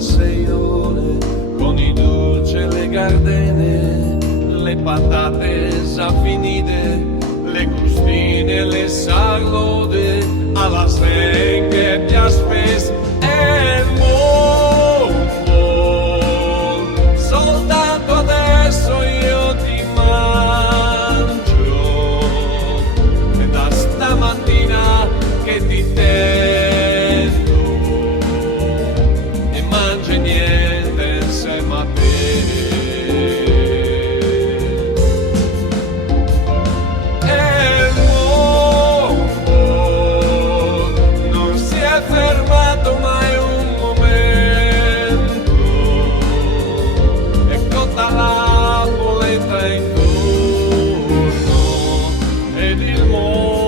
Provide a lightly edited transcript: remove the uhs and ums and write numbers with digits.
6 ore, con i dolci e le gardene, le patate già finite, le custine e le salode, alla stenghe piaspes e il mondo. Soltanto adesso io ti mangio, e da stamattina che ti tendo e mangi niente insieme a te. Fermato mai un momento, e cotta la polenta intorno ed il mondo